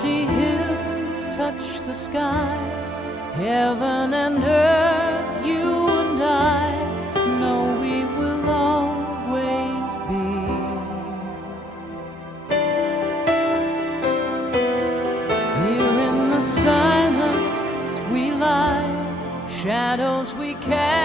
see hills touch the sky, heaven and earth, you and I know we will always be. Here in the silence we lie, shadows we cast